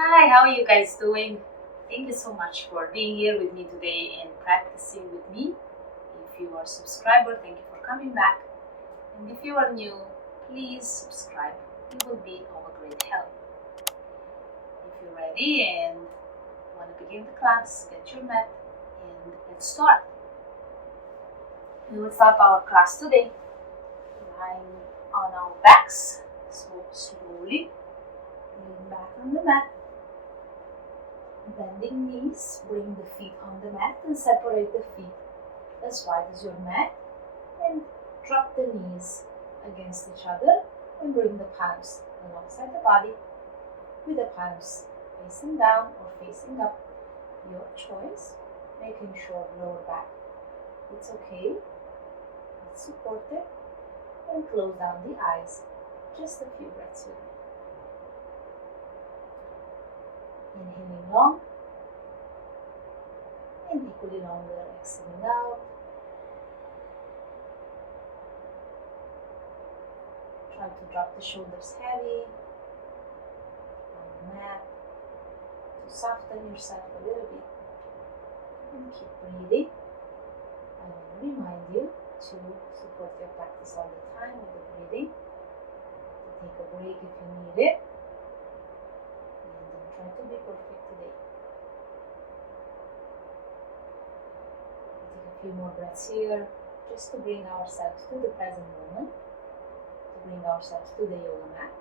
Hi, how are you guys doing? Thank you so much for being here with me today and practicing with me. If you are a subscriber, thank you for coming back. And if you are new, please subscribe. You will be of a great help. If you're ready and want to begin the class, get your mat and let's start. We will start our class today lying on our backs. So slowly lean back on the mat. Bending knees, bring the feet on the mat and separate the feet as wide as your mat and drop the knees against each other and bring the palms alongside the body with the palms facing down or facing up, your choice, making sure lower back it's okay, it's supported, and close down the eyes. Just a few breaths with me. Inhaling long and equally longer, exhaling out. Try to drop the shoulders heavy on the mat to soften yourself a little bit and keep breathing. I will remind you to support your practice all the time with the breathing, to take a break if you need it, and don't try to be perfect today. Take a few more breaths here just to bring ourselves to the present moment, to bring ourselves to the yoga mat.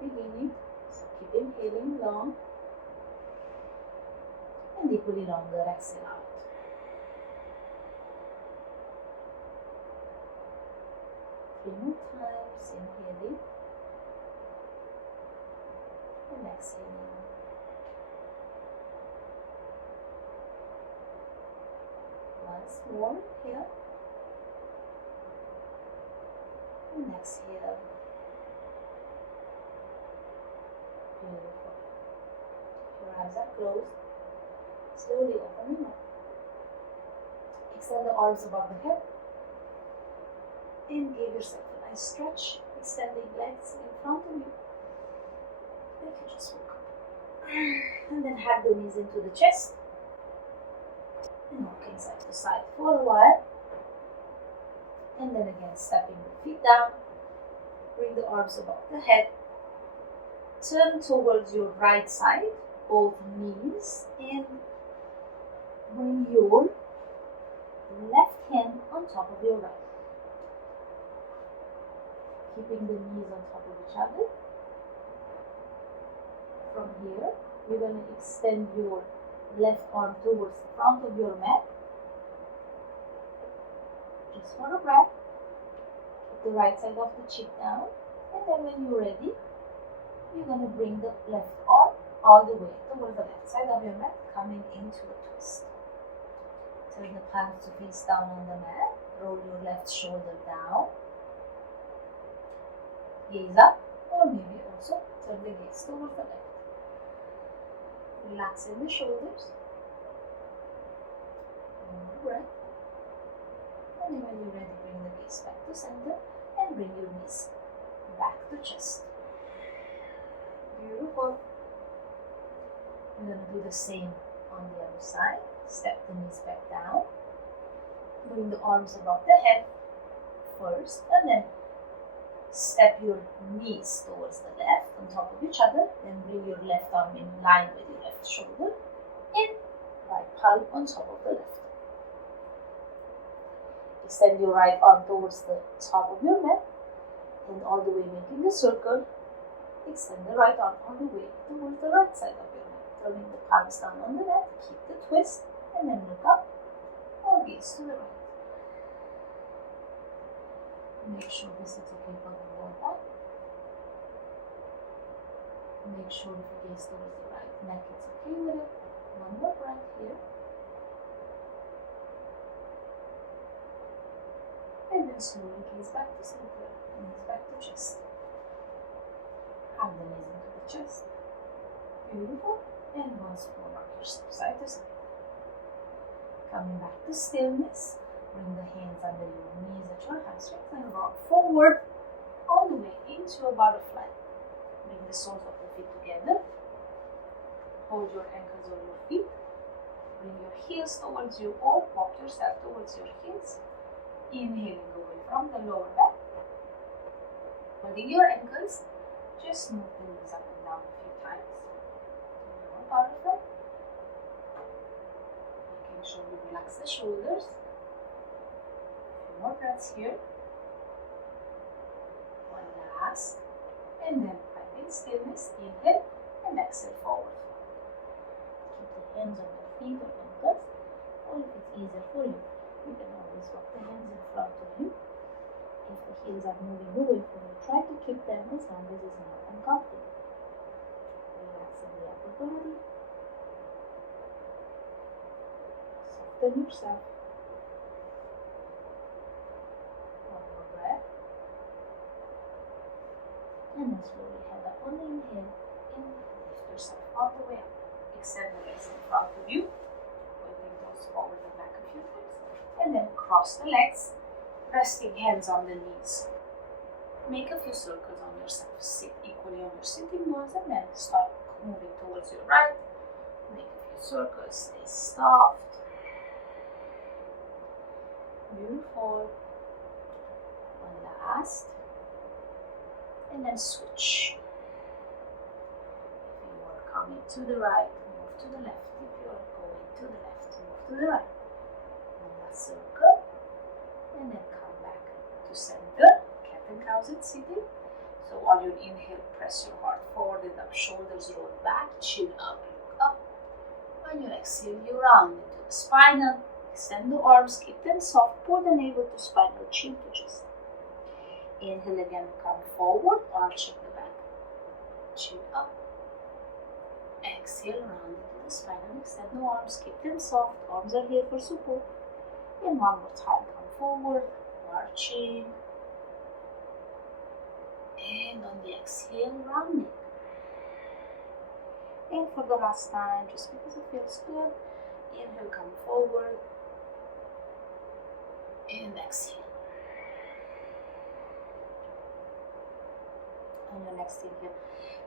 Before beginning, so keep inhaling long and equally longer, exhale out. Three more times, inhaling and exhaling. Once more, here and exhale. Beautiful. If your eyes are closed, slowly open them up. Extend the arms above the head and give yourself a nice stretch, extending legs in front of you like you just woke up. And then hug the knees into the chest and rocking side to side for a while. And then again stepping the feet down, bring the arms above the head, turn towards your right side, both knees, and bring your left hand on top of your right. Keeping the knees on top of each other. From here, you're going to extend your left arm towards the front of your mat. Just for a breath. Keep the right side of the cheek down. And then when you're ready, you're going to bring the left arm all the way towards the left side of your mat, coming into a twist. Turn the palms to face down on the mat. Roll your left shoulder down. Gaze up, or maybe also turn the gaze towards the left. Relaxing the shoulders. One more breath. And then when you're ready, bring the gaze back to center and bring your knees back to chest. Beautiful. We're going to do the same on the other side. Step the knees back down. Bring the arms above the head first, and then step your knees towards the left on top of each other. Then bring your left arm in line with your left shoulder and right palm on top of the left. Extend your right arm towards the top of your mat and all the way making a circle. Extend the right arm all the way towards the right side of your mat. Turning the palms down on the mat, keep the twist and then look up or gaze to the right. Make sure this is okay for the lower back. Make sure if you gaze towards the right neck, it's okay with it. One more breath here. And then slowly gaze back to center, knees back to chest. Hug the knees into the chest. Beautiful. And once more, rock yourself side to side. Coming back to stillness. Bring the hands under your knees at your hamstrings and rock forward all the way into a butterfly. Bring the soles of the feet together. Hold your ankles on your feet. Bring your heels towards you or walk yourself towards your heels. Inhaling away from the lower back. Holding your ankles, just move the knees up and down a few times. More powerful. Making sure you relax the shoulders. A few more breaths here. One last. And then finding stillness. Inhale and exhale forward. Keep the hands on your feet or ankles. Or if it's easier for you, you can always walk the hands in front of you. If the heels are moving away from you, try to keep them as long as it's not uncomfortable. Relaxing the upper body. Soften yourself. One more breath. And then slowly head up on the inhale and lift yourself all the way up. Extend the legs in front of you. Pointing toes forward and back a few times. And then cross the legs. Resting hands on the knees. Make a few circles on yourself. Sit equally on your sitting bones and then start moving towards your right. Make a few circles. Stay soft. Beautiful. One last. And then switch. If you are coming to the right, move to the left. If you are going to the left, move to the right. One last circle. And then come back to center, cat and cow sitting. So on your inhale, press your heart forward and up, shoulders roll back, chin up, look up. On your exhale, you round into the spinal, extend the arms, keep them soft, pull the navel to spinal, chin to chest. Inhale again, come forward, arching the back, chin up. Exhale, round into the spinal, extend the arms, keep them soft, arms are here for support. And one more time, come forward, arching. And on the exhale, rounding. And for the last time, just because it feels good, inhale, come forward. And exhale. On your next inhale,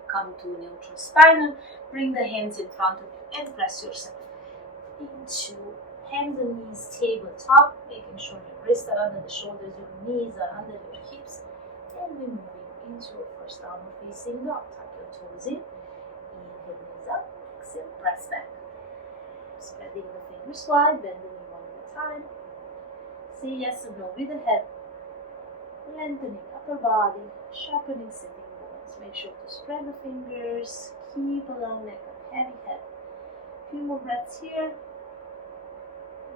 come to neutral spinal. Bring the hands in front of you and press yourself into hands and knees tabletop, making sure your wrists are under the shoulders, your knees are under your hips, and we're moving into a first downward facing dog. Tuck your toes in, inhale, knees up, exhale, press back. Spreading the fingers wide, bend the knee one at a time. Say yes or no with the head, lengthening upper body, sharpening sitting bones. Make sure to spread the fingers, keep a long neck and heavy head. A few more breaths here.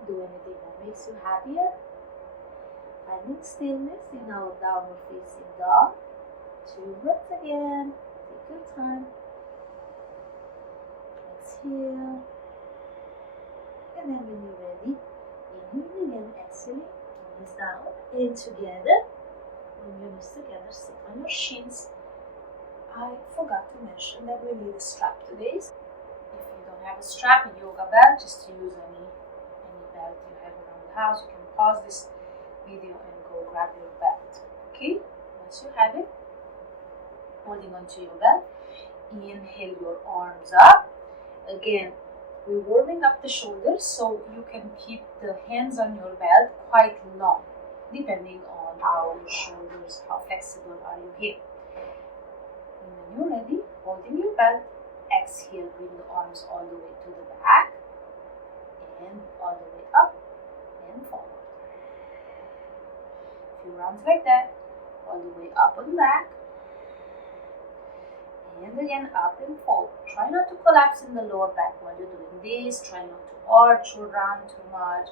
Do anything that makes you happier. Finding stillness in our downward facing dog. 2 breaths again. Take your time. Exhale. And then when you're ready, inhale again, exhaling. Knees down and together. Bring your knees together, sit on your shins. I forgot to mention that we need a strap today. If you don't have a strap, a yoga belt, just use any belt you have around the house. You can pause this video and go grab your belt. Okay, once you have it, holding onto your belt, inhale your arms up. Again, we're warming up the shoulders so you can keep the hands on your belt quite long, depending on how your shoulders, how flexible are you here. And when you're ready, holding your belt, exhale, bring the arms all the way to the back and all the way up and forward. A few rounds like that, all the way up and back. And again, up and forward. Try not to collapse in the lower back while you're doing this. Try not to arch or round too much.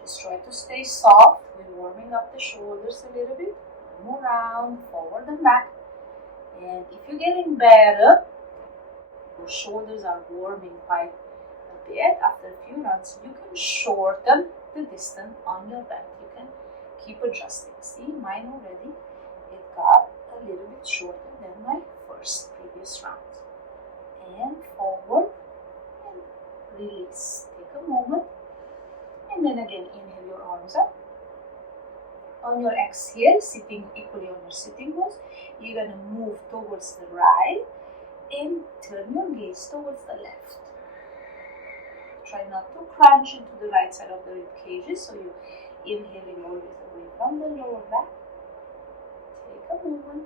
Just try to stay soft. We're warming up the shoulders a little bit. One more round, forward and back. And if you're getting better, your shoulders are warming quite a bit. After a few rounds, you can shorten the distance on your belt. You can keep adjusting. See, mine already, it got a little bit shorter than my previous round. And forward and release. Take a moment and then again inhale your arms up. On your exhale, sitting equally on your sitting bones, you're going to move towards the right and turn your gaze towards the left. Try not to crunch into the right side of the rib cages, so you're inhaling always away from the lower back. Take a movement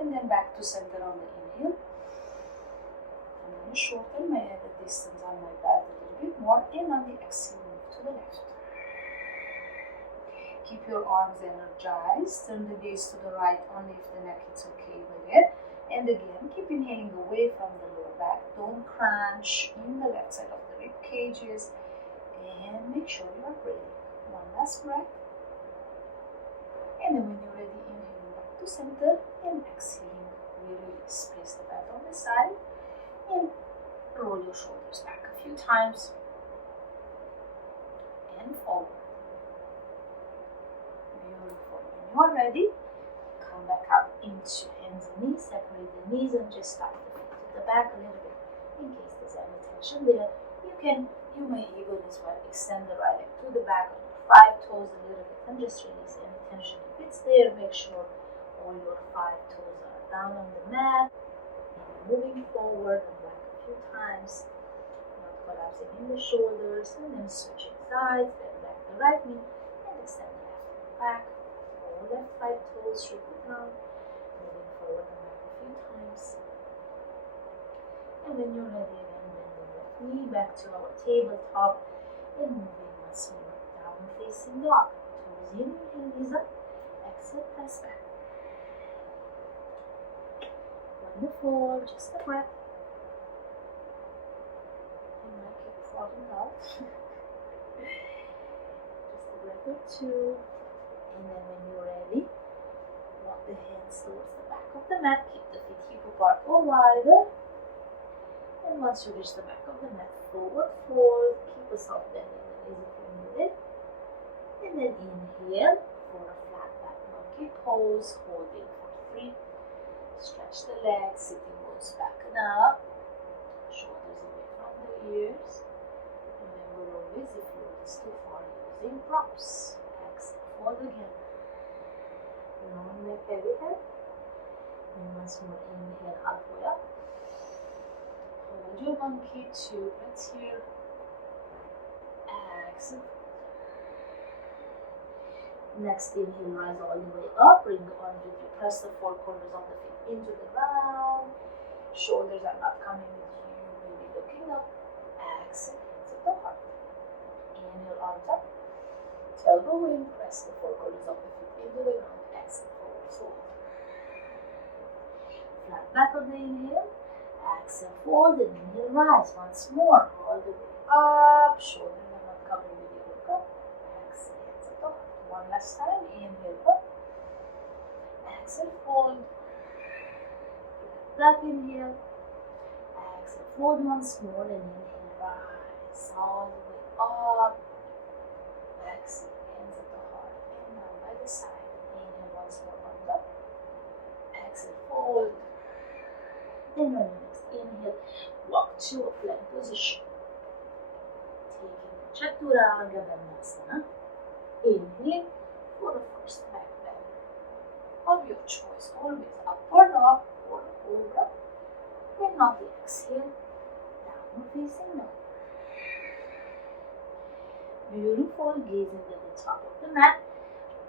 and then back to center on the inhale. I'm going to shorten my distance on my back a little bit more, and on the exhale, move to the left. Keep your arms energized. Turn the gaze to the right only if the neck is okay with it. And again, keep inhaling away from the lower back. Don't crunch in the left side of the rib cages. And make sure you are breathing. One last breath. And then when you're ready, inhaling back to center and exhaling. We release. Place the back on the side and roll your shoulders back a few times. And forward. Beautiful. When you are ready, come back up into hands and knees. Separate the knees and just tuck the feet to the back a little bit. In case there's any tension there, you may even as well extend the right leg to the back on your 5 toes a little bit and just release any tension. If it's there, make sure all your 5 toes are down on the mat. And moving forward and back a few times. Not collapsing in the shoulders, and then switching sides. Bend back the right knee and extend the left knee back. All left 5 toes straight down. Moving forward and back a few times. And when you're ready again, bend the left knee back to our tabletop and moving once more. Down facing dog. Toes in, knees up. Exhale, press back. Wonderful, just a breath. You might keep falling out. Just a breath or two. And then when you're ready, walk the hands towards the back of the mat. Keep the feet hip apart or wider. And once you reach the back of the mat, forward fold. Keep a soft bend in the knees if you need it. And then inhale for a flat back monkey pose, holding for 3. Stretch the legs, sitting bones back and up. Shoulders away from the ears. Remember always, if you reach too far, using props. Exhale, fold again. Long neck, heavy head. And once more, inhale, halfway up. Hold your monkey, 2 breaths here. Exhale. Next inhale, rise all the way up. Bring the arms with you. Press the 4 corners of the feet into the ground. Shoulders are not coming with you. You may be looking up. Exhale, hands at the heart. Inhale, arms up. Elbow in. Press the 4 corners of the feet into the ground. Exhale, forward fold. Flat back on the inhale. Exhale, fold. And inhale, rise once more. All the way up. Shoulders are not coming with you. Look up. Exhale, hands at the heart. One last time, inhale up, exhale, fold, back inhale, exhale, fold once more, and inhale, rise, all the way up, exhale, hands at the heart, and down by the side, inhale once more, arms up, exhale, fold, then on your next inhale, walk to a plank position, taking the Chaturanga Dhanurasana. Inhale for the first back bend of your choice, always upward dog or cobra. And now the exhale, downward facing dog. Beautiful, gazing at the top of the mat.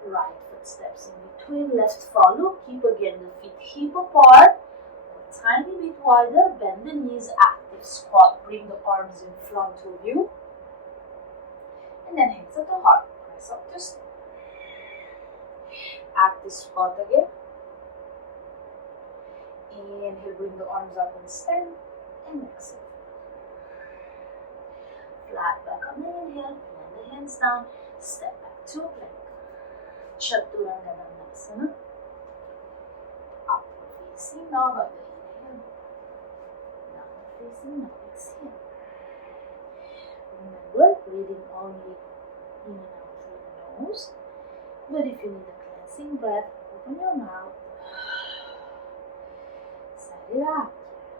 Right foot steps in between, left follow. Keep again the feet hip apart, a tiny bit wider. Bend the knees, active squat. Bring the arms in front of you, and then hands at the heart. Press up to stand. Active squat again. Inhale, bring the arms up and stand, and exhale. Flat back on the inhale, plant the hands down, step back to a plank. Chaturanga Dhanurasana. Upward facing dog on the inhale. Downward facing dog, exhale. Remember, breathing only in and out through the nose. But if you need a cleansing breath, open your mouth. Set it out.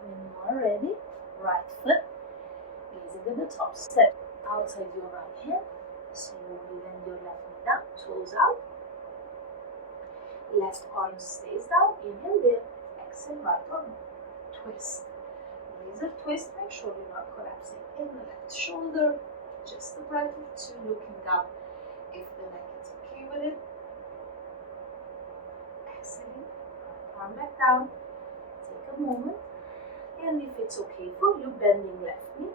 When you are ready, right foot gazing at the top. Step outside your right hand. Slowly bend your left knee down, toes out. Left arm stays down, inhale there, exhale, right arm up, twist. Laser twist, make sure you're not collapsing in the left shoulder. Just a breath or two, looking up if the neck is okay with it. Exhaling, right arm back down. Take a moment, and if it's okay for you, bending left knee.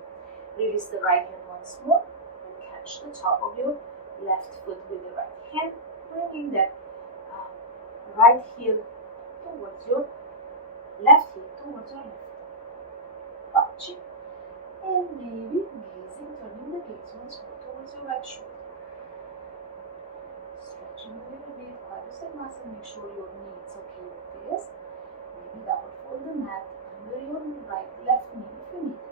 Release the right hand once more, and catch the top of your left foot with the right hand, bringing that right heel towards your left heel, towards your left butt cheek, and maybe turning the gaze once more towards your right shoulder. Stretching a little bit, padottanasana, make sure your knee is okay with this. Maybe double fold the mat under your left knee if you need it.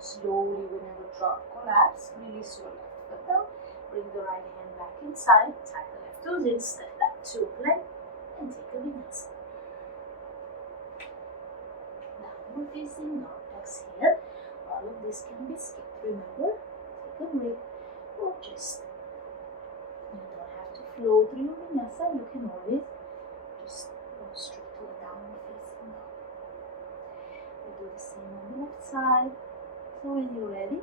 Slowly, whenever drop, collapse, release your left foot down, bring the right hand back inside, tap the left toes in, step back to plank, and take a Vinyasa. Now we're facing down, exhale. All of this can be skipped, remember, take a break, or just, you don't have to flow through your Vinyasa, you can always just go straight to a downward facing dog. We do the same on the left side. So when you're ready,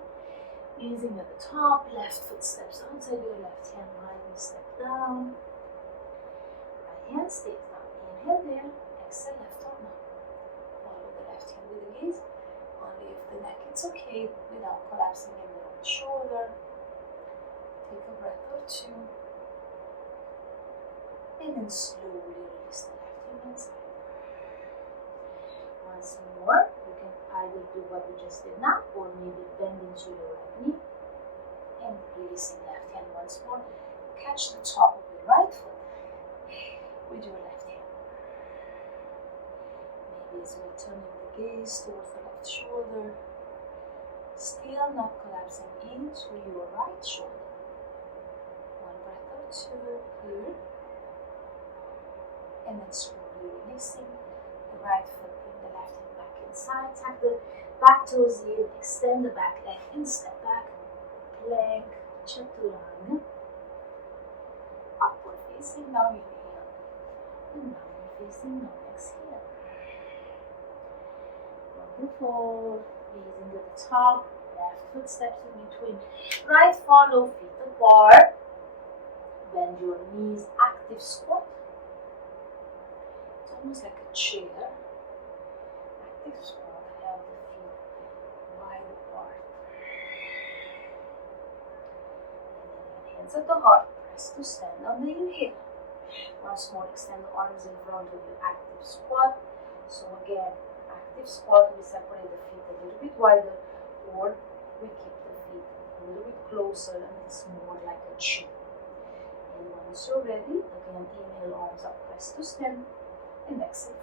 easing at the top, left foot steps outside your left hand, right knee step down. Right hand stays down. Inhale there, exhale, left arm up. Follow the left hand with the gaze, only if the neck is okay without collapsing in the right shoulder. Take a breath or two, and then slowly release the left hand inside. Once more, you can either do what we just did now, or maybe bend into your right knee and releasing left hand once more. Catch the top of your right foot with your left hand. Maybe as we're turning the gaze towards the left shoulder, still not collapsing into your right shoulder. One breath or two here, and then slowly releasing the right foot, bring the left hand back inside, tap the back toes in, extend the back leg and step back, plank, chaturanga, upward facing down, inhale, and downward facing down, exhale. Wonderful, raising at the top, left foot steps in between, right follow, feet apart, bend your knees, active squat. Almost like a chair. Active squat, have the feet wide apart. And then hands at the heart, press to stand on the inhale. Once more, extend the arms in front of you, active squat. So again, active squat, we separate the feet a little bit wider, or we keep the feet a little bit closer, and it's more like a chair. And once you're ready, again, inhale, arms up, press to stand. And exhale.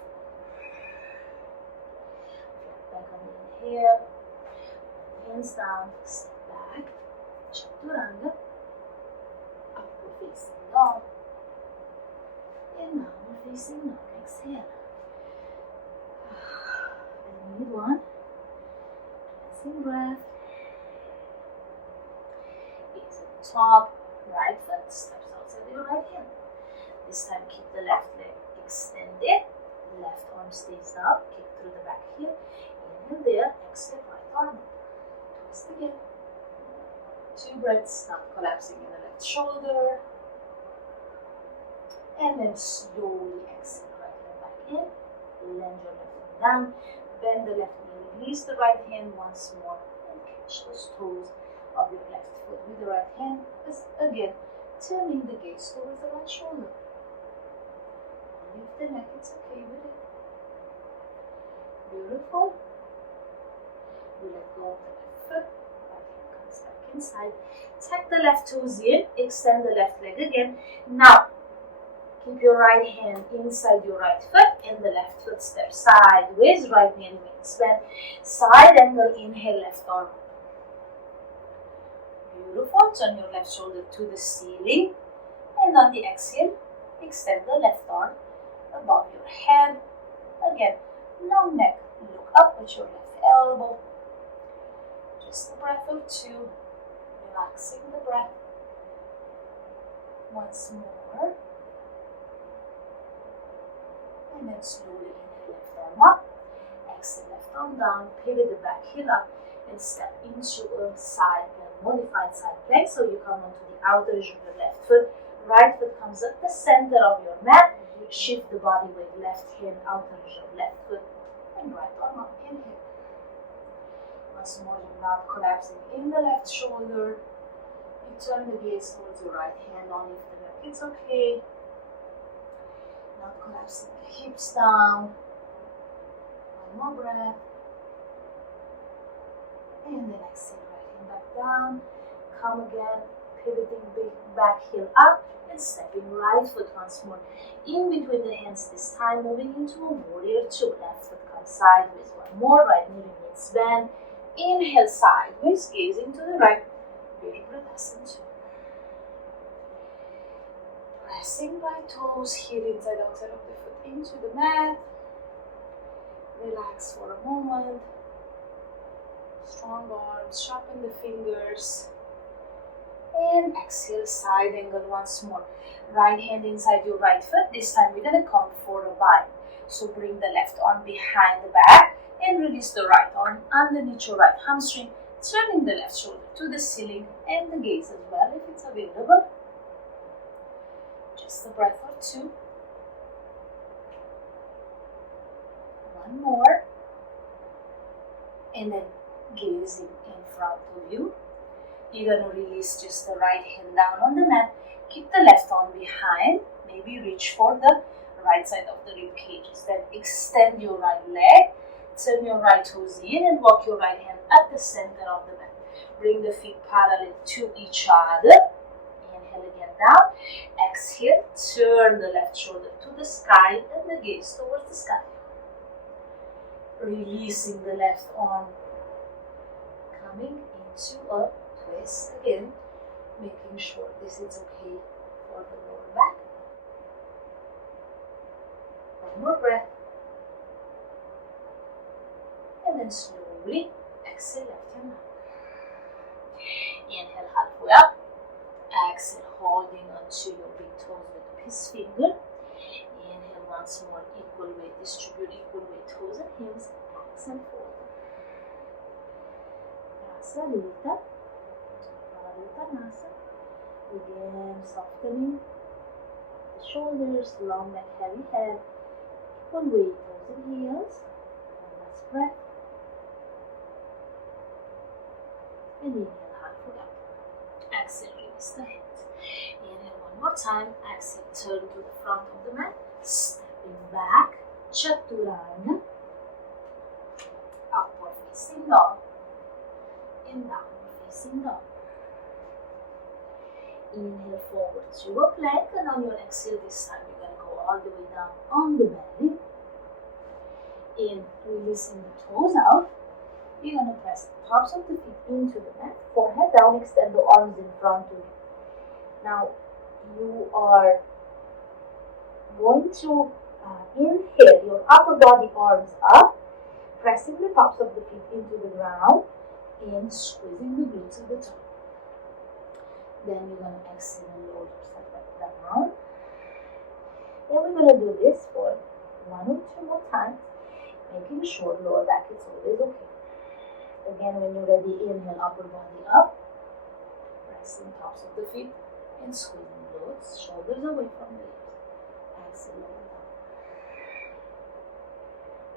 Flat back on the inhale. Hands down, step back. Chaturanga. Upward facing dog. And now we're facing dog. Exhale. I need one. Cleansing breath. Gaze at the top. Right foot steps outside your right hand. This time keep the left leg extended, left arm stays down, kick through the back heel, inhale there, exhale, right arm up, twist again, 2 breaths, not collapsing in the left shoulder, and then slowly exhale, right hand back in, land your left hand down, bend the left knee, release the right hand once more, and catch those toes of your left foot with the right hand, again, turning the gaze towards the right shoulder. If the neck is okay with it. Beautiful. You let go of the left foot. Right hand comes back inside. Tap the left toes in. Extend the left leg again. Now, keep your right hand inside your right foot and the left foot steps sideways. Right knee and wings bend. Side angle. Inhale, left arm up. Beautiful. Turn your left shoulder to the ceiling. And on the exhale, extend the left arm above your head. Again, long neck, look up with your left elbow. Just a breath or two, relaxing the breath. Once more. And then slowly inhale left arm up. Exhale left arm down. Pivot the back heel up and step into a side plank, modified side plank. So you come onto the outer edge of your left foot. Right foot comes at the center of your mat. Shift the body weight, left hand outer edge of left foot. And right arm up. Inhale. Once more, you're not collapsing in the left shoulder. You turn the gaze towards your right hand on if the neck. It's okay. Not collapsing the hips down. One more breath. And then exhale, right hand back down. Come again, pivoting big back heel up and stepping right foot once more. In between the hands this time, moving into a warrior two. Left foot comes sideways. One more, right knee remains bent. Inhale sideways, gazing to the right. Prasarita two. Pressing right toes, heel inside outside of the foot into the mat. Relax for a moment. Strong arms, sharpen the fingers. And exhale, side angle once more. Right hand inside your right foot. This time we're going to come for a bind. So bring the left arm behind the back and release the right arm underneath your right hamstring, turning the left shoulder to the ceiling and the gaze as well if it's available. Just a breath or two. One more. And then gazing in front of you. You're going to release just the right hand down on the mat. Keep the left arm behind. Maybe reach for the right side of the rib cages. Then extend your right leg. Turn your right toes in and walk your right hand at the center of the mat. Bring the feet parallel to each other. Inhale again down. Exhale. Turn the left shoulder to the sky and the gaze towards the sky. Releasing the left arm. Coming into a twist again. Making sure this is okay for the lower back. One more breath. And then slowly exhale, left hand up. Inhale halfway up. Exhale, holding onto your big toes with the peace finger. Inhale once more, equal weight, distribute equal weight, toes and heels. Exhale, fold. Prasarita, padottanasana. Again, softening the shoulders, long neck, heavy head. Equal weight, toes and heels. One last breath. And inhale, halfway up. Exhale, release the hands. Inhale one more time. Exhale, turn to the front of the mat. Stepping back. Chaturanga. Upward facing dog. And downward facing dog. Inhale forward to a plank. And on your exhale this time, you're going to go all the way down on the belly. In, releasing the toes out. You're going to press the tops of the feet into the mat, forehead down, extend the arms in front of you. Now, you are going to inhale your upper body arms up, pressing the tops of the feet into the ground, and squeezing the glutes at the top. Then you're going to exhale and lower yourself back down. And we're going to do this for 1 or 2 more times, making sure lower back is always okay. Again, when you're ready, inhale, upper body up, pressing tops of the feet and squeezing glutes, shoulders away from the hips. Exhale, lower down.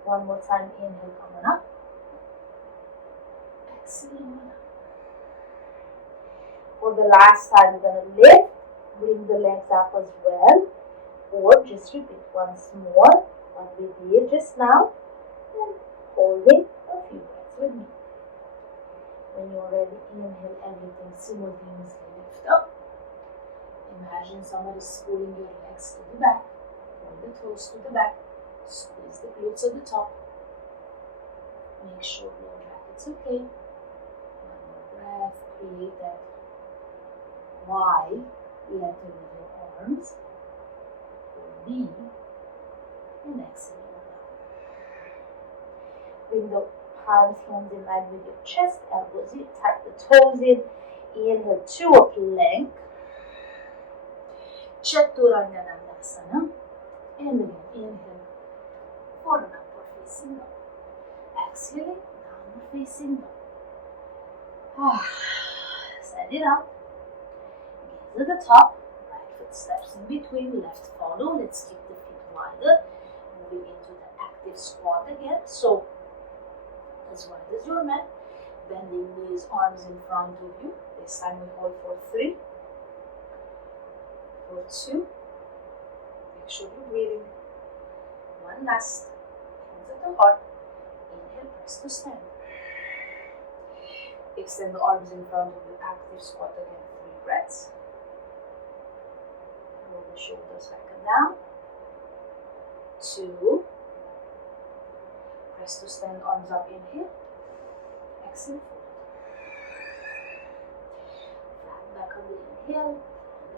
One more time, inhale, coming up. Exhale, lower down. For the last time, you're going to lift, bring the legs up as well, or just repeat once more what we did just now, and holding a few breaths with me. When you're ready, inhale everything simultaneously, lift up. Imagine somebody's pulling your legs to the back, pull the toes to the back, squeeze the glutes at the top. Make sure lower back it's okay. One more breath, create that Y letter with your arms, or B, and exhale down. Bring the palms, hands in line with your chest, elbows in, tap the toes in. Inhale to a plank. Chaturanga Dhanurasana. And again, inhale for an upward facing dog. Exhaling, downward facing dog. Send it out. Gaze at the top. Right foot steps in between. Left follow. Let's keep the feet wider. Moving into the active squat again. So, as wide as your mat. Bending knees, arms in front of you. This time we hold for 3, for 2. Make sure you're breathing. One last. Hands at the heart. Inhale, press to stand. Extend the arms in front of you. Active squat again. 3 breaths. Roll the shoulders back and down. 2. Press to stand, arms up. Inhale. Exhale. Flat back on the inhale.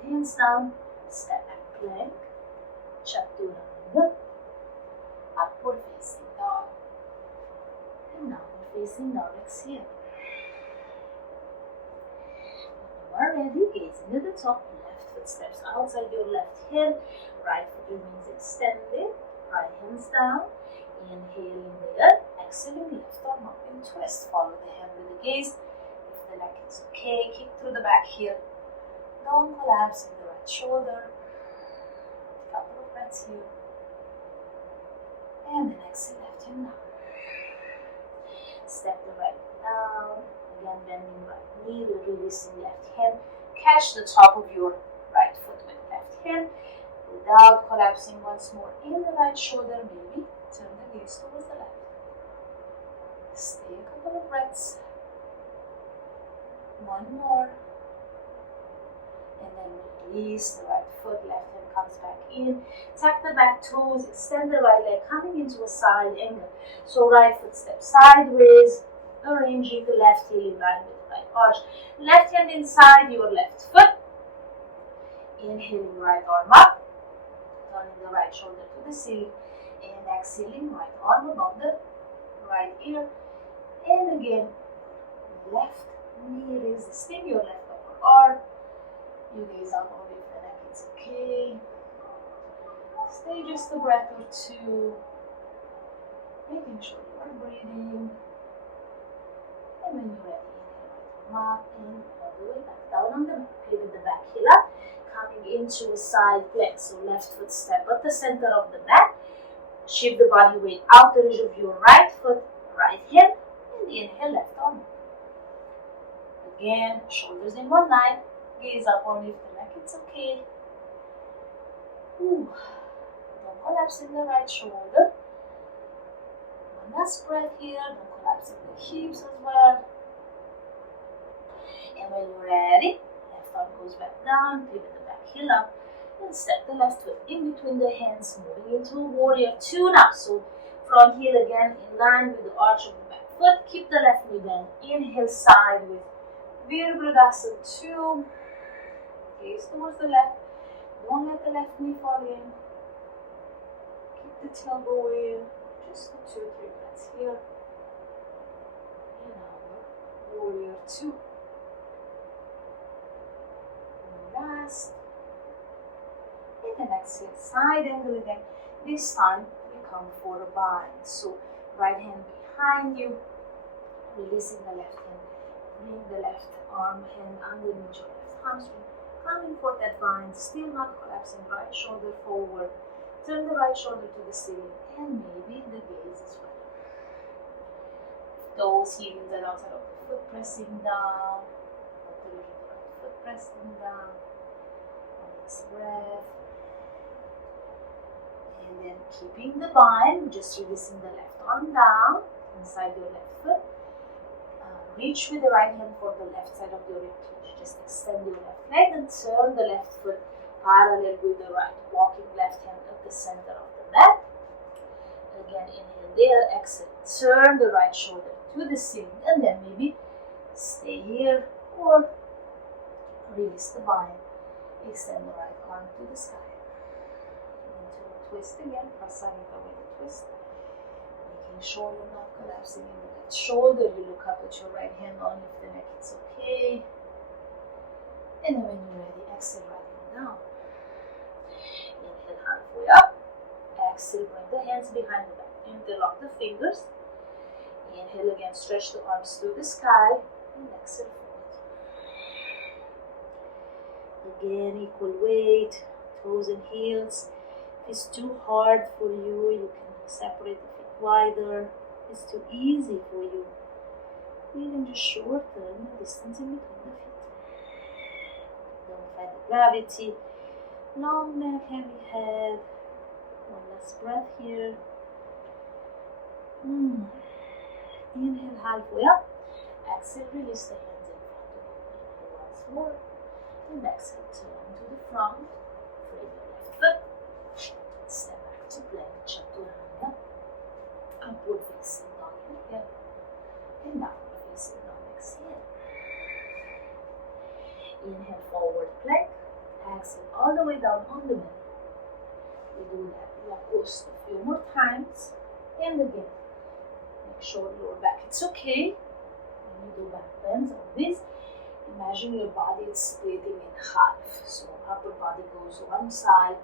The hands down. Step back plank. Chaturanga. Upward facing dog. And downward facing dog. Exhale. When you are ready, gazing at the top. Left foot steps outside your left heel. Right foot remains extended. Right hands down. Inhaling there. Exhaling, left arm up in twist. Follow the hand with the gaze. If the leg is okay, kick through the back heel. Don't collapse in the right shoulder. Couple of breaths here. And then exhale, left hand down. Step the right down. Again, bending right knee, releasing left hand. Catch the top of your right foot with left hand. Without collapsing once more in the right shoulder, maybe turn the gaze towards the left. Stay a couple of breaths. One more. And then release the right foot, left hand comes back in. Tuck the back toes, extend the right leg, coming into a side angle. So right foot steps sideways, arranging the left heel in line with the right arch. Left hand inside your left foot. Inhaling, right arm up. Turning the right shoulder to the ceiling. And exhaling, right arm above the right ear. And again, left knee resisting your left upper arm. You gaze up only if the neck is okay. Stay just a breath or 2. Making sure you are breathing. And when you're ready, inhale, right arm up and all the way back down on the mat. Pivot the back heel up. Coming into a side plank. So left foot step at the center of the mat. Shift the body weight out the ridge of your right foot, right hand. Inhale, left arm. Again, shoulders in one line. Gaze up only if the neck is okay. Don't collapse in the right shoulder. One last breath here. Don't collapse in the hips as well. And when you're ready, left arm goes back down. Pivot the back heel up. And step the left foot in between the hands. Moving into a warrior 2 now. So front heel again in line with the arch of the back foot. Keep the left knee bent. Inhale side with Virabhadasana 2. Gaze towards the left. Don't let the left knee fall in. Keep the tailbone in. Just 2 or 3 breaths here. And our warrior 2. And last. And then exhale, side angle again. This time we come for a bind. So right hand behind you, releasing the left hand. Bring the left arm, hand underneath your left hamstring. Coming for that bind, still not collapsing. Right shoulder forward. Turn the right shoulder to the ceiling, and maybe the gaze as well. Toes healing the outside of the foot, pressing down. Up the right foot, pressing down. Next breath. And then keeping the bind, just releasing the left arm down inside your left foot. Reach with the right hand for the left side of your rib cage. Just extend your left leg and turn the left foot parallel with the right. Walking left hand at the center of the mat. Again, inhale there, exhale. Turn the right shoulder to the ceiling and then maybe stay here or release the bind. Extend the right arm to the sky. Into a twist again, Prasarita with a twist. Making sure you're not collapsing in the left shoulder. You look up at your right hand only if the neck is okay. And then when you're ready, exhale right hand down. Inhale halfway up. Exhale, bring the hands behind the back. Interlock the fingers. Inhale again, stretch the arms to the sky. And exhale, fold. Again, equal weight, toes and heels. If it's too hard for you, you can separate the feet wider. If it's too easy for you, you can just shorten the distance in between the feet. Don't fight the gravity. Long neck, heavy head. One last breath here. Inhale halfway up. Exhale, release the hands in front of you. Inhale once more. And exhale, turn to the front. Frame your left foot. Step back to plank, chaturanga. Upward facing dog, inhale. And downward facing dog, exhale. Inhale, forward plank. Exhale, all the way down on the belly. We do that Locust a few more times. And again, make sure lower back it's okay. When you do back bends on this, imagine your body is splitting in half. So upper body goes one side,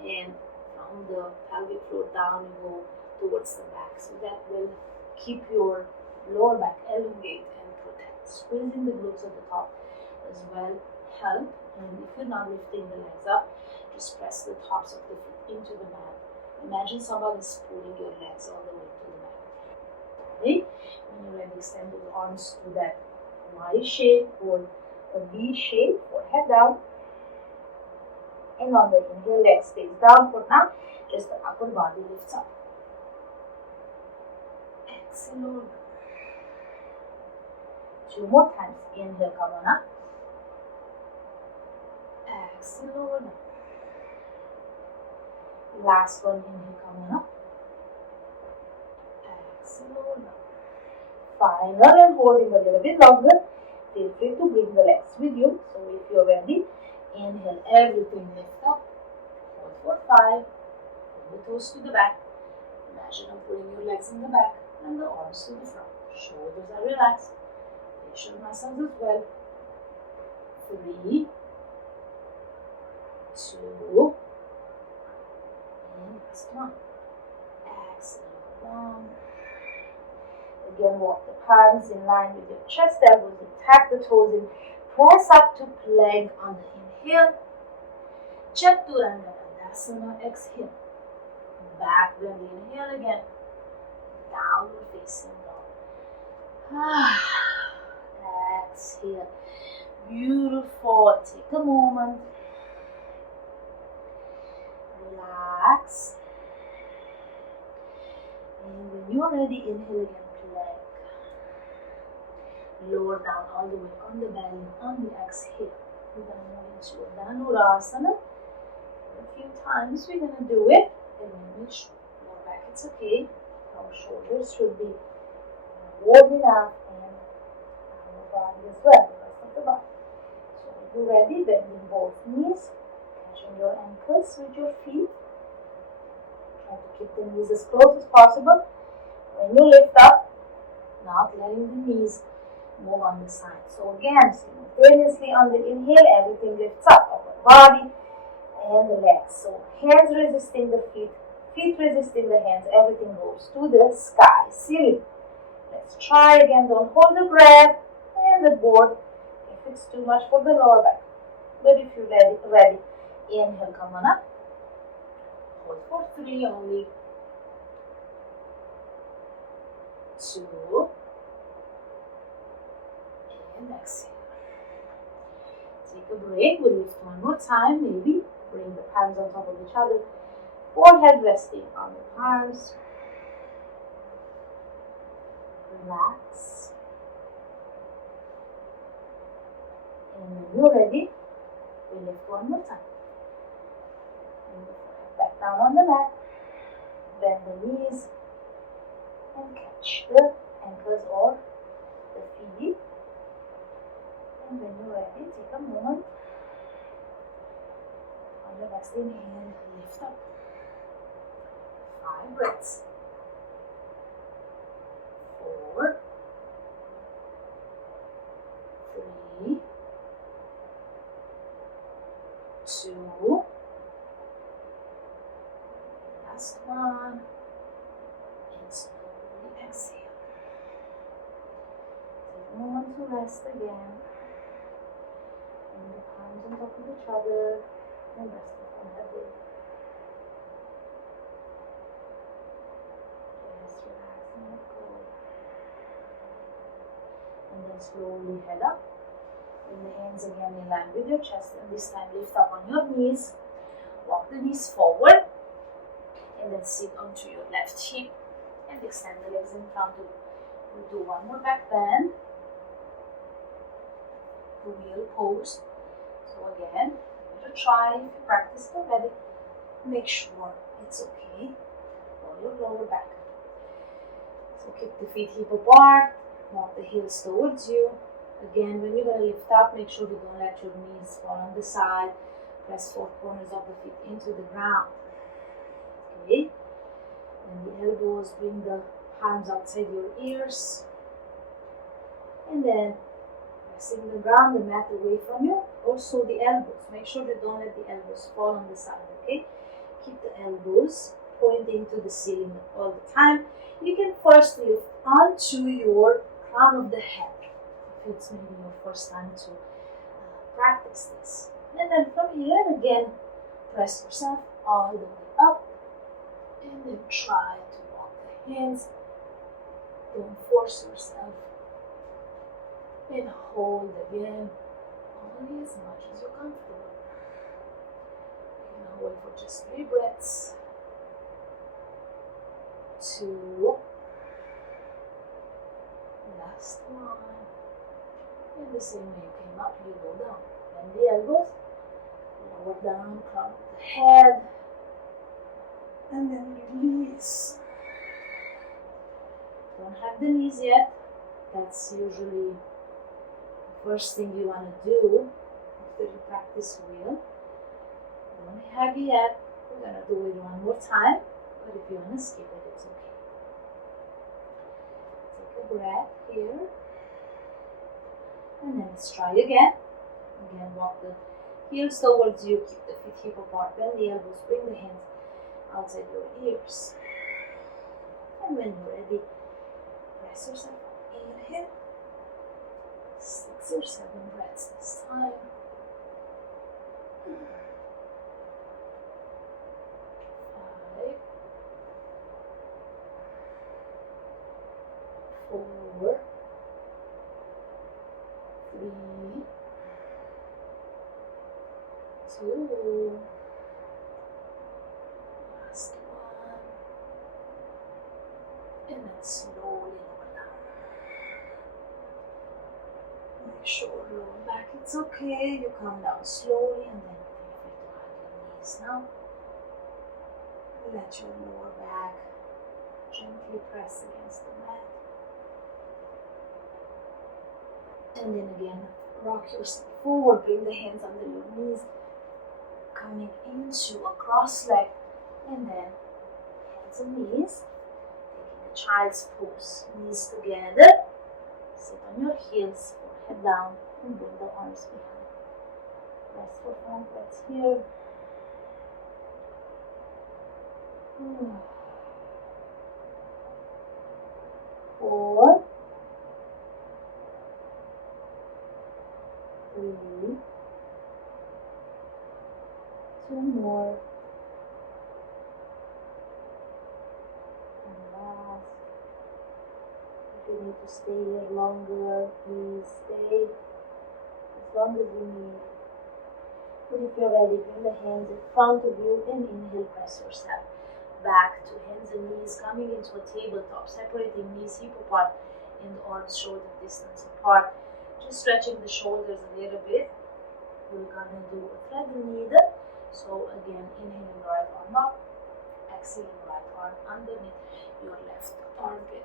and from the pelvic floor down you go towards the back. So that will keep your lower back elongate and protect. Squeezing the glutes at the top as well help. And if you're not lifting the legs up, just press the tops of the feet into the mat. Imagine someone is pulling your legs all the way to the mat. Okay? When you're ready, extend those arms to that Y shape or a V shape, forehead down. And on the inhale, leg stays down for now. Just the upper body lifts up. Exhale. Two more times. Inhale, come on up. Exhale. Last one, inhale, come on up. Exhale. Final and holding a little bit longer. Feel free to bring the legs with you. So if you're ready, inhale, everything lift up. Hold for 5. Bring the toes to the back. Imagine I'm pulling your legs in the back and the arms to the front. Shoulders are relaxed. Facial muscles as well. 3, 2, and last one. Exhale down. Again, walk the palms in line with your chest, elbows in, tap the toes in, press up to plank on the inhale. Chaturanga Dandasana, exhale. Back bend, inhale again. Downward facing dog. Exhale. Beautiful. Take a moment. Relax. And when you are ready, inhale again, plank. Lower down all the way on the belly, on the exhale. We're going to move into a Dhanurasana. A few times we're going to do it. And then make sure lower back it's okay. Our shoulders should be warm enough, and our body as well, the rest of the body. So if you're ready, bending both knees, catching your ankles with your feet. Try to keep the knees as close as possible. When you lift up, not letting the knees move on the side. So again, simultaneously on the inhale, everything lifts up, upper body and the legs. So hands resisting the feet, feet resisting the hands, everything goes to the sky, ceiling. Let's try again, don't hold the breath and the board if it's too much for the lower back. But if you're ready, inhale, come on up. Hold for 3 only. 2. And exhale. Take a break. We'll lift one more time, maybe. Bring the palms on top of each other. Forehead resting on the palms. Relax. And when you're ready, we lift one more time. Bring the forehead back down on the mat. Bend the knees. And catch the ankles or the feet. And when you're ready, take a moment. On your next inhale, lift up. 5 breaths. 4, 3, 2, last one, then slowly exhale. Take a moment to rest again. And the palms on top of each other and rest the forehead there. Just relax and let go. And then slowly head up. Bring the hands again in line with your chest, and this time lift up on your knees. Walk the knees forward. And then sit onto your left hip and extend the legs in front of you. We'll do one more back bend. The wheel pose. So again, give it a try. If you practiced already, make sure it's okay for your lower back. So keep the feet hip apart. Walk the heels towards you. Again, when you're going to lift up, make sure you don't let your knees fall on the side. Press four corners of the feet into the ground. Okay, and the elbows, bring the palms outside your ears, and then pressing the ground, the mat away from you. Also the elbows, make sure you don't let the elbows fall on the side. Okay, keep the elbows pointing to the ceiling all the time. You can first lift onto your crown of the head if it's maybe your first time to practice this, and then from here again press yourself all the way up. And then try to walk the hands. Don't force yourself. And hold again, only as much as you're comfortable. You can hold for just 3 breaths. 2. Last one. And the same way you came up, you go down. Bend the elbows. Lower down, crown of the head. And then release. Don't have the knees yet. That's usually the first thing you want to do after you practice wheel. Don't have it yet. We're going to do it one more time. But if you want to skip it, it's okay. Take a breath here. And then let's try again. Again, walk the heels towards you. Keep the feet hip apart. Bend the elbows. Bring the hands outside your ears. And when you're ready, press yourself up. Inhale. 6 or 7 breaths this time. 5, 4, 3, 2, last one, and then slowly lower down. Make sure lower back it's okay. You come down slowly and then feel free to hug your knees now. Let your lower back gently press against the mat. And then again, rock yourself forward. Bring the hands under your knees. Coming into a cross leg. And then hands and knees. Taking a child's pose. Knees together. Sit on your heels. Forehead down. And bring the arms behind. Rest for 5 breaths here. 4, 3, 2 more, and last. If you need to stay here longer, please stay as long as you need. And if you're ready, bring the hands in front of you and inhale, press yourself back to hands and knees, coming into a tabletop, separating knees hip apart and arms shoulder distance apart. Just stretching the shoulders a little bit. We're gonna do a thread and needle. So again, inhaling right arm up, exhaling right arm underneath your left armpit.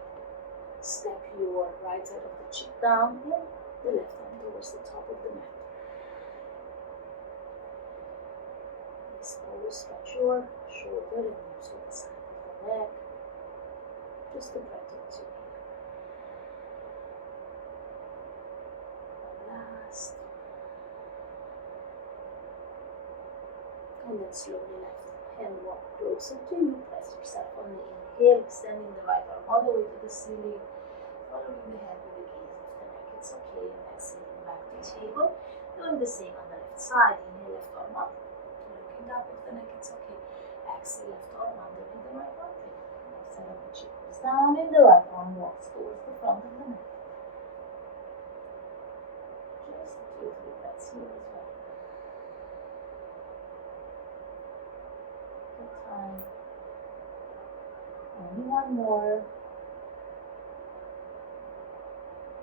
Step your right side of the cheek down and the left arm towards the top of the mat. This pose, stretch your shoulder and also the side of the neck. Just a breath or two. Last. And then slowly lift can walk closer to you. Press yourself on the inhale, extending the right arm all the way to the ceiling, following the head with the gaze of the neck. It's okay. And exhaling back to table. Doing the same on the left side. Inhale, left arm up. Looking up of the neck. It's okay. Exhale, left arm under with the right arm. Left side of the cheek goes down, and the right arm walks towards the front of the neck. Just 2-3 breaths here as well. Good time. Only one more.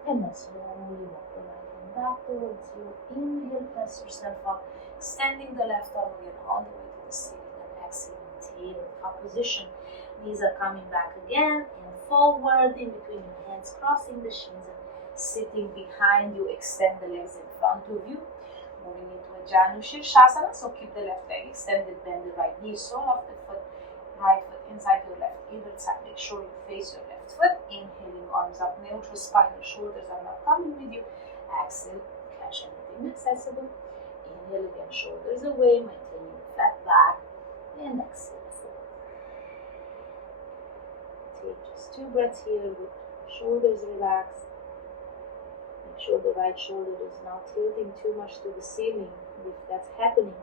And then slowly walk the right hand back towards you. Inhale, press yourself up, extending the left arm again all the way to the ceiling, and exhaling, tabletop position. Knees are coming back again and forward in between your hands, crossing the shins and sitting behind you. Extend the legs in front of you. Moving into a Dhanurasana, so keep the left leg extended, bend the right knee, sole of the foot, right foot inside your left inner side. Make sure you face your left foot. Inhaling, arms up, neutral spinal, shoulders are not coming with you. Exhale, catch anything accessible. Inhale again, shoulders away, maintaining the flat back, and exhale forward. Take just 2 breaths here with shoulders relaxed. Make sure the right shoulder is not tilting too much to the ceiling. If that's happening,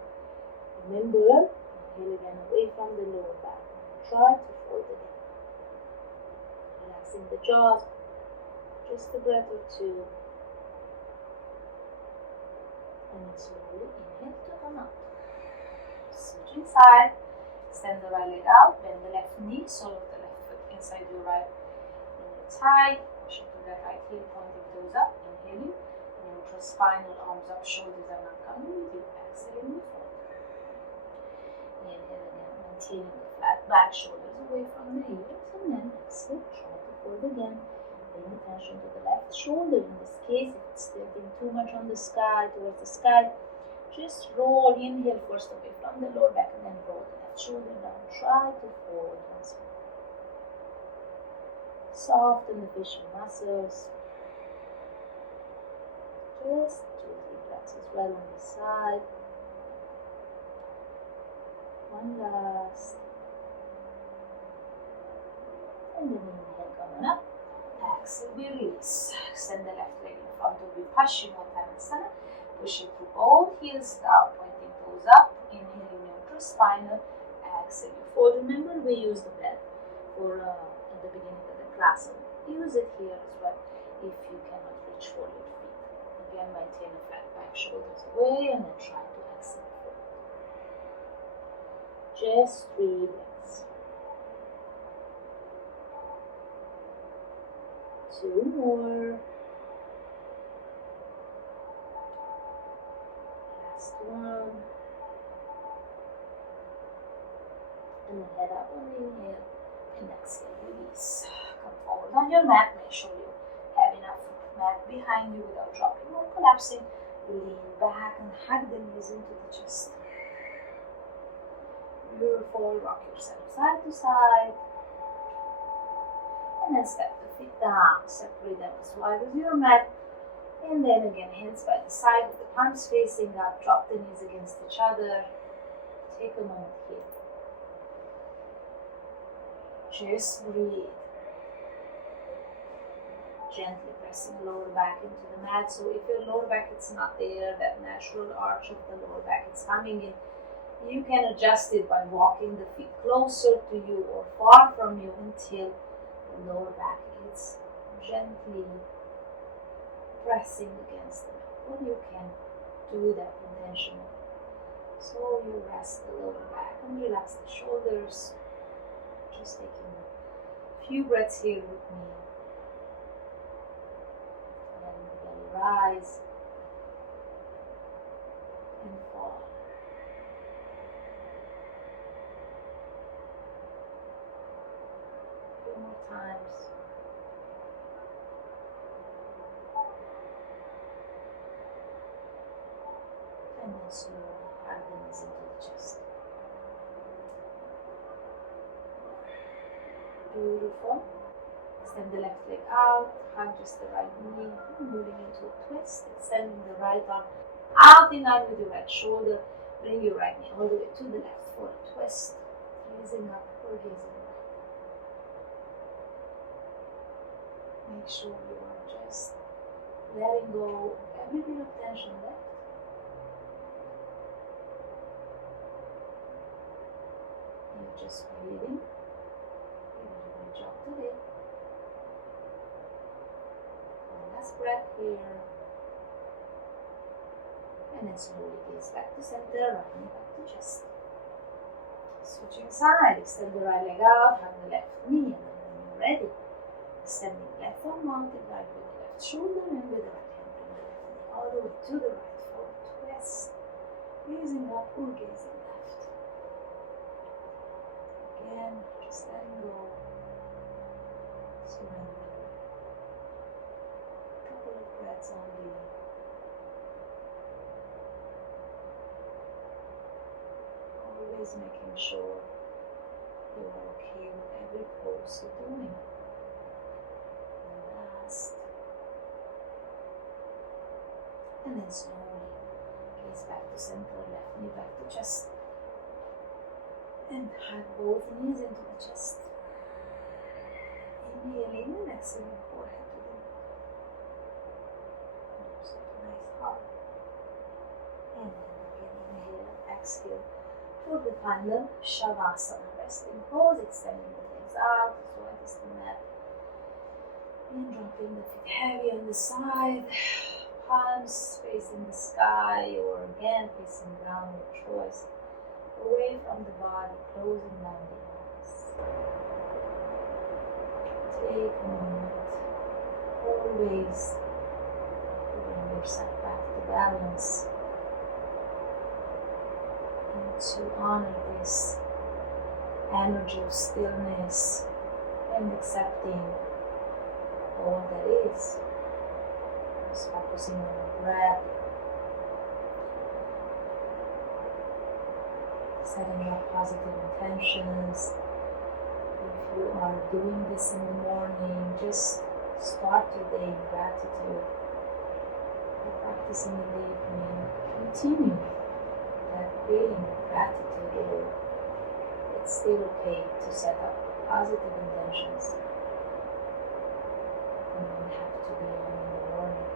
remember, inhale again away from the lower back. Try to fold again. Relaxing the jaws, just a breath or 2. And then slowly inhale to come up. Switching side. Extend the right leg out, bend the left knee, sole of the left foot inside your right inner thigh. Push into the right heel, pointing toes up. Inhaling. Neutral spinal, arms up, shoulders are not coming with you. Exhaling forward. Inhale again, maintaining the flat back, shoulders away from the ears, and then exhale, try to fold again. Paying attention to the left shoulder. In this case, if it's tilting too much on the sky, towards the sky, just roll. Inhale first away from the lower back, and then roll the left shoulder down. Try to fold once more. Soften the facial muscles. Just 2-3 breaths as well on this side. One last. And then inhale, coming up. Exhale, we release. Extend the left leg in front of you. Padottanasana. Pushing through both heels down, pointing toes up. Inhaling, neutral spinal. Exhale, you fold. Remember, we use the bed for at the beginning of the class. So use it here as well if you cannot reach for your feet. Again, maintain a flat back, shoulders away, and then try to exhale forward. Just 3 breaths. 2 more. Last one. And then head up on the inhale and exhale, release. Come forward on your mat. Make sure you have enough mat behind you without dropping or collapsing. Lean back and hug the knees into the chest. Beautiful. Rock yourself side to side. And then step the feet down. Separate them as wide as your mat. And then again, hands by the side with the palms facing up. Drop the knees against each other. Take a moment here. Just breathe. Gently pressing lower back into the mat. So if your lower back is not there, that natural arch of the lower back is coming in, you can adjust it by walking the feet closer to you or far from you until the lower back is gently pressing against the mat. Or you can do that intentionally. So you rest the lower back and relax the shoulders. Just taking a few breaths here with me. And belly rise and fall. A few more times. And then slowly hug the knees into the chest. Beautiful. Extend the left leg out, hug just the right knee, moving into a twist, extending the right arm out in line with your right shoulder. Bring your right knee all the way to the left for a twist. Easing up or gazing back. Make sure you are just letting go of every bit of tension left. You're just breathing. You did a great job today. One last breath here. And then slowly gaze back to center, right knee back to chest. Switching side, extend the right leg out, have the left knee, and then when you're ready, extending left arm multiplied with the left shoulder and with the right hand, bring the left knee all the way to the right foot, twist, gazing up or gazing left. Again, just letting go, surrender. A couple of breaths only. Always making sure you are okay with every pose you're doing. And last. And then slowly gaze back to center, left knee back to chest. And hug both knees into the chest. Inhaling and exhaling forehead to the neck. So nice heart. And then again inhale and exhale. For the final Savasana, resting pose, extending the legs out as wide as the mat, and dropping the feet heavy on the side, palms facing the sky or again facing down, your choice, away from the body, closing down the eyes. Take a moment, always bring yourself back to balance. And to honor this energy of stillness and accepting all that is. Just focusing on the breath, setting up positive intentions. If you are doing this in the morning, just start your day in gratitude. If you're practicing in the evening, continue that feeling of gratitude, or it's still okay to set up positive intentions. You don't have to be on in the morning.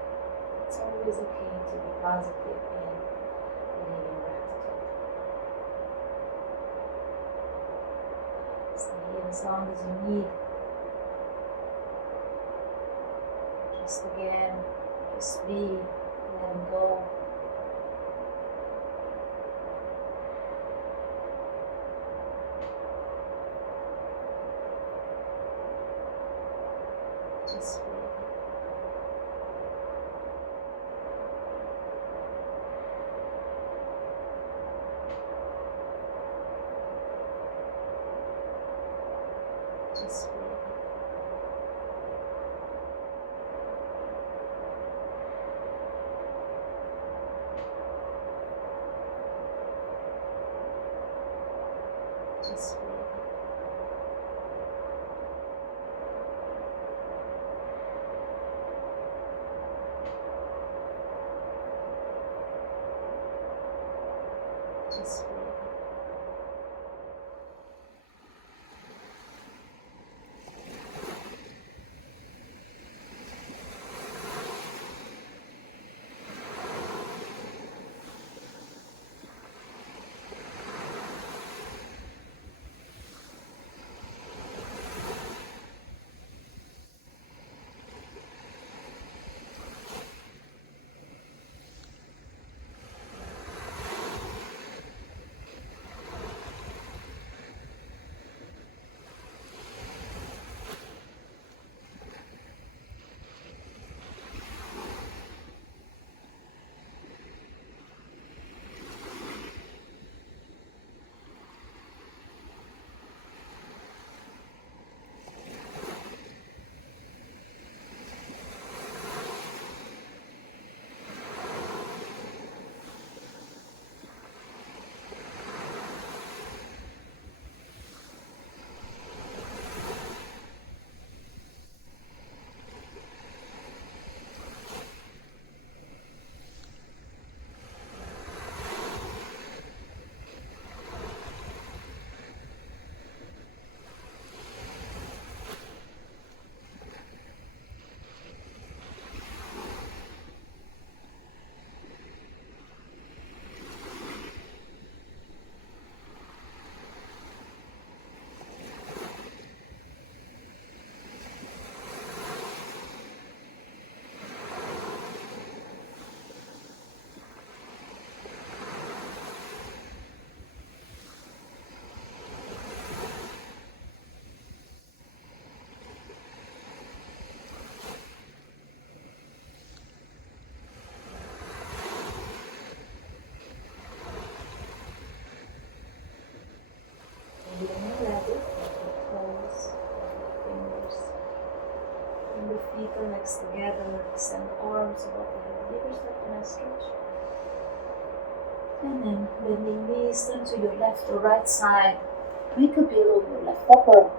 It's always okay to be positive and believe in gratitude. Stay here as long as you need. Just again, just be, letting go. Just breathe. Just breathe. Just breathe. Just breathe. together, legs together, extend arms above the head, give yourself a nice stretch. And then bending knees, turn to your left or right side. Make a pillow on your left upper.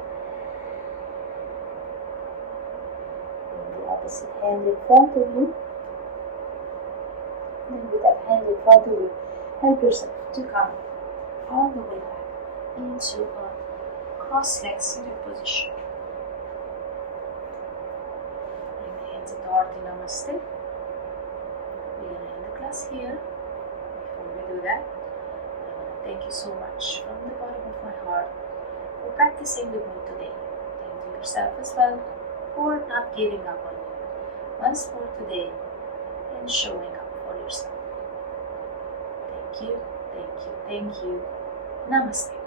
Bring the opposite hand in front of you. Then with that hand in front of you, help yourself to come all the way back into a cross-legged seated position. Bring the hands at the heart in Namaste. We're going to end the class here. Before we do that, I want to thank you so much from the bottom of my heart for practicing with me today. Thank you yourself as well for not giving up on you once more today and showing up for yourself. Thank you, thank you, thank you. Namaste.